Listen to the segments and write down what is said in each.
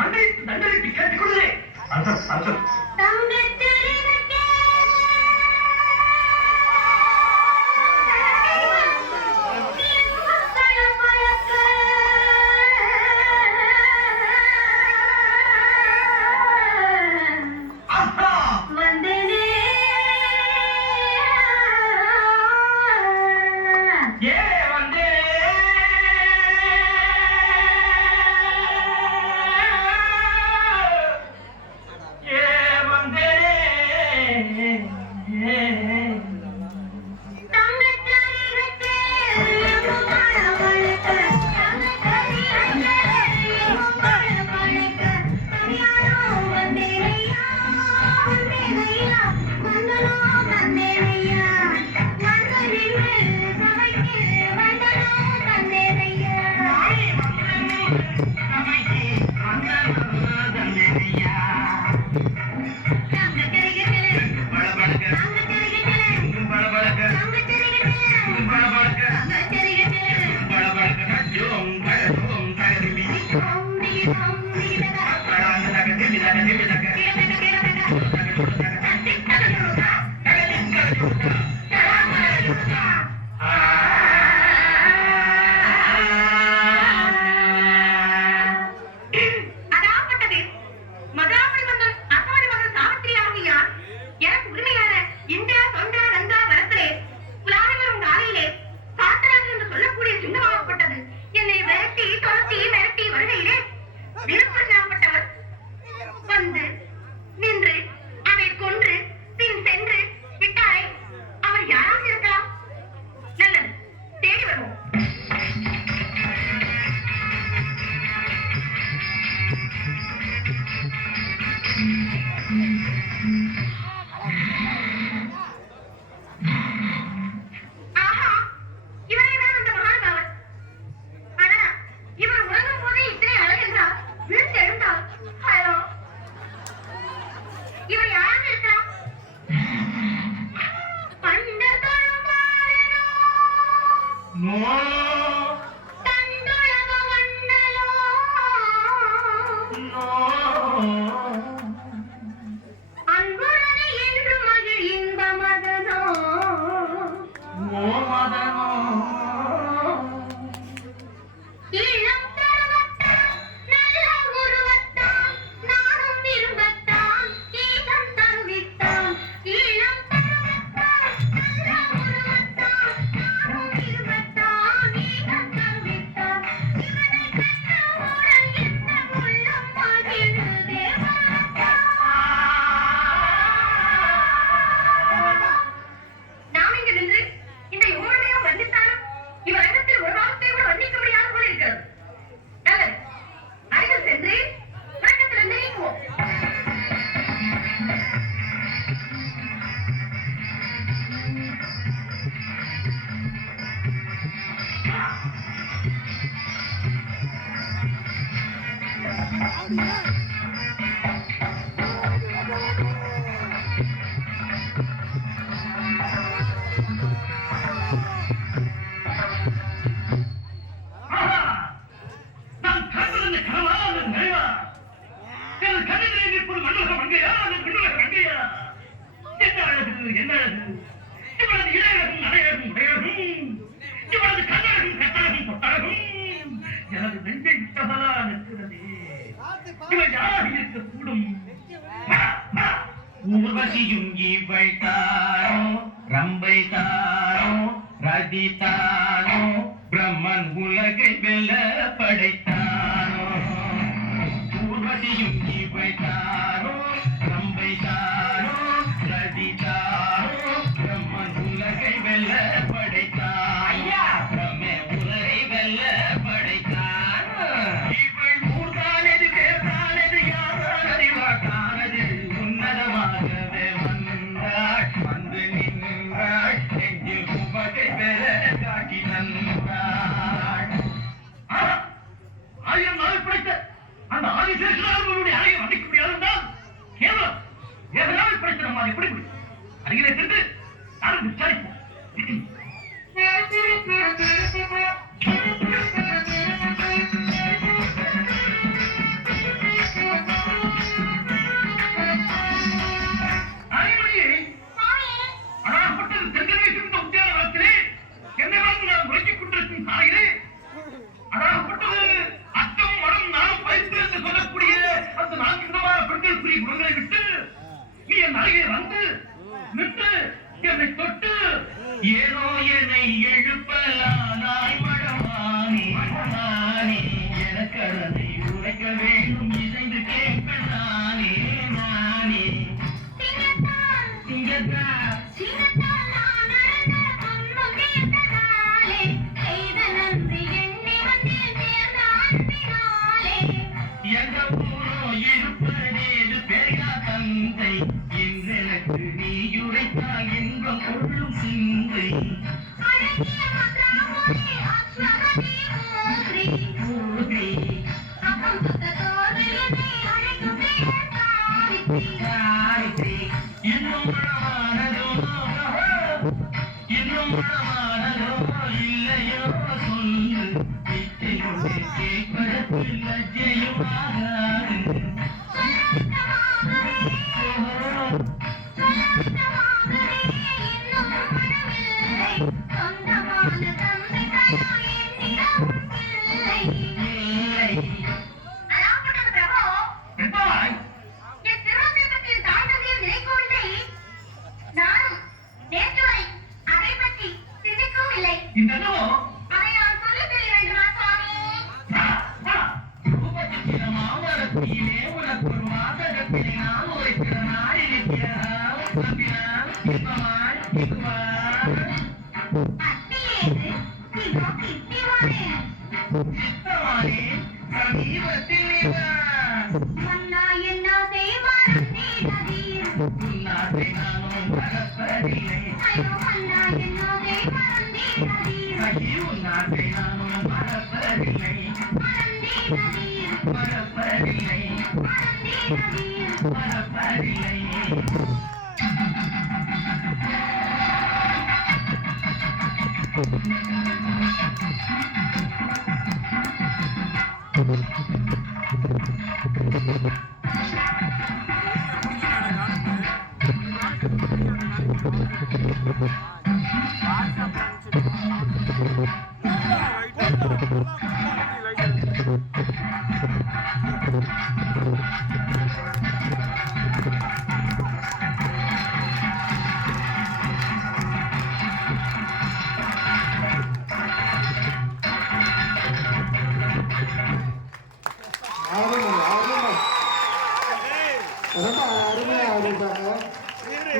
மந்திரித்து தண்டனைக்கு கேட்டுக் கொள்ளுதே. ஊர்வசியும் இவள் தானோ, ரம்பை தானோ, ரதி தானோ, பிரம்மன் உலகை வெல்ல படைத்தானோ. ஊர்வசியும் இவள் தானோ, ரம்பை தானோ, ரதி தானோ, பிரம்மன் உலகை வெல்ல படைத்தான். பிரம்மே உலகை வெல்ல படைத்தான். இவள் ஊர்தானது பேர்தானது யாரால் அறிவாக்கானது உன்னதமாகவே வந்தாள், வந்து நின்றாள், நெஞ்சில் உபகை பெற காட்டி தந்தாள். ஆயிரம் நாள் படைத்த அந்த ஆதிசேஷனாருடைய அறையை வதைக்க முடியாதுதான் கேவலம். எதனால் படைத்த நம்ம அதை எப்படி முடியும்? அருகிலே சென்று யாரும் விசாரிப்போம். என்ற ஊரோ இருப்பதேது பெரியா தந்தை என்றெனக்கு நீ உரைத்தால் இன்பம் கொள்ளும் சிந்தை இன்னும் மனமானதோ இல்லையோ சொல்லு வித்தையோடு கேட்பதற்கு லஜ்ஜையும் ஆகாது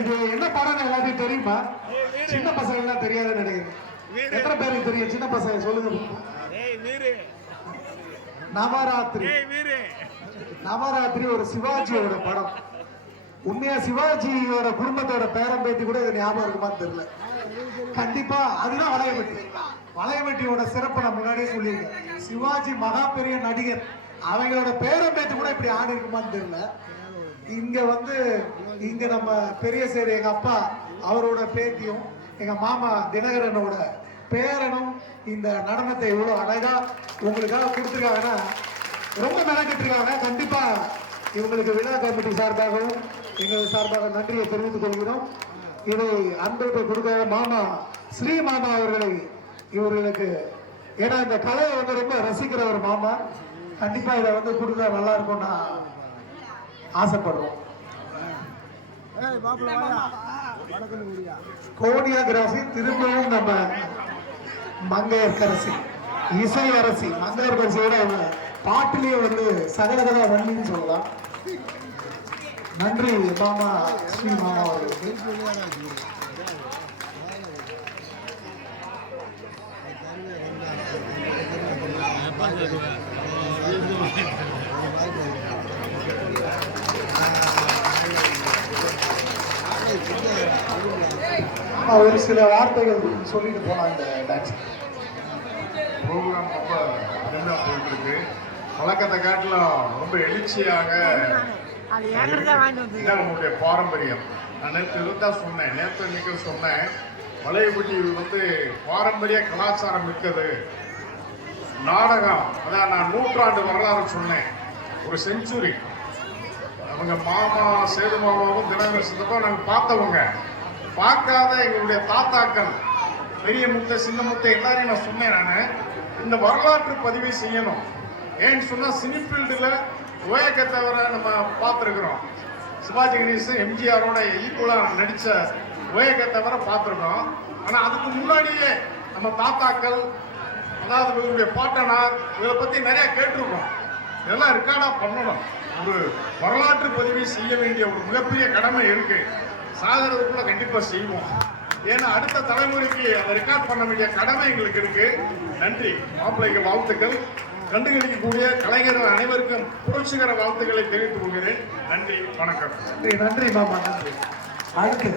இது என்ன படம் எல்லாத்தையும் தெரியுமா? சின்ன பசங்க எல்லாம் தெரியாதுன்னு நினைக்கிறேன். எத்தனை பேருக்கு தெரியும்? சின்ன பசங்க சொல்லுங்க. நவராத்திரி. நவராத்திரி ஒரு சிவாஜியோட படம். உண்மையா சிவாஜியோட குடும்பத்தோட பேரம் பேத்தி கூட இது ஞாபகம் இருக்குமான்னு தெரியல. கண்டிப்பா அதுதான் வளையவெட்டி. வளையவெட்டியோட சிறப்பை நான் முன்னாடியே சொல்லியிருக்கேன். சிவாஜி மகா பெரிய நடிகர், அவங்களோட பேரம் பேத்தி கூட இப்படி ஆடி இருக்குமான்னு தெரியல. இங்க நம்ம பெரிய சேரி எங்க அப்பா அவரோட பேத்தியும் எங்க மாமா தினகரனோட பேரனும் இந்த நடனத்தை எவ்வளவு அழகா உங்களுக்காக கொடுத்துருக்காங்கன்னா ரொம்ப மெனக்கிட்டு இருக்காங்க. கண்டிப்பா இவங்களுக்கு விழா கமிட்டி சார்பாகவும் எங்கள் சார்பாக நன்றியை தெரிவித்துக் கொள்கிறோம். இதை அன்பை கொடுக்க மாமா ஸ்ரீ மாமா அவர்களை இவர்களுக்கு, ஏன்னா இந்த கலையை ரொம்ப ரசிக்கிற ஒரு மாமா, கண்டிப்பா இதை கொடுத்தா நல்லா இருக்கும் நான் ஆசைப்படுறோம். கோடியோகிராஃபி திரும்பவும் நம்ம மங்கையர்கரசி, இசை அரசி மங்கையர்கரசியோட பாட்டிலேயே சகலகலா வள்ளின்னு சொல்லலாம். நன்றி மாமா ஸ்ரீ மாமா அவர்களுக்கு. ஒரு சில வார்த்தைகள் சொல்லிட்டு போனா இந்த டான்ஸ் ப்ரோக்ராம் ரொம்ப அருமையாக போயிட்டு இருக்கு. பழக்கத்தை காட்டிலும் ரொம்ப எழுச்சியாக இதான் நம்மளுடைய பாரம்பரியம். நான் நேற்று தான் சொன்னேன், நேற்று இன்னைக்கு சொன்னேன், வளையபட்டி பாரம்பரிய கலாச்சாரம் மிக்கது. நாடகம் அதான் நான் நூற்றாண்டு வரலாறு சொன்னேன், ஒரு செஞ்சுரி. அவங்க மாமா சேது மாமாவும் தினகரன் சித்தப்பா நாங்கள் பார்த்தவங்க, பார்க்காத எங்களுடைய தாத்தாக்கள் பெரிய முத்தை சின்ன முத்தை எல்லாரையும் நான் சொன்னேன். நான் இந்த வரலாற்று பதிவை செய்யணும். ஏன்னு சொன்னால் சினி ஃபீல்டில் ஓயக்கத்தவரை நம்ம பார்த்துருக்குறோம். சிவாஜி கணேசன் எம்ஜிஆரோட ஈக்குவலாக நடித்த ஓயக்கத்தவரை பார்த்துருக்கோம். ஆனால் அதுக்கு முன்னாடியே நம்ம தாத்தாக்கள், அதாவது இவருடைய பாட்டனார், இதை பற்றி நிறையா கேட்டிருக்கோம். இதெல்லாம் ரெக்கார்டாக பண்ணணும். ஒரு வரலாற்று பதிவை செய்ய வேண்டிய ஒரு மிகப்பெரிய கடமை இருக்குது. சாகிறதுக்குள்ள கண்டிப்பாக செய்வோம். ஏன்னா அடுத்த தலைமுறைக்கு அதை ரெக்கார்ட் பண்ண வேண்டிய கடமை எங்களுக்கு இருக்கு. நன்றி. மாப்பிள்ளைக்கு வாழ்த்துக்கள். கண்டுகளிக்கக்கூடிய கலைஞர்கள் அனைவருக்கும் புரட்சிகர வாழ்த்துக்களை தெரிவித்துக் கொள்கிறேன். நன்றி, வணக்கம். நன்றி மாமா, நன்றி. அடுத்து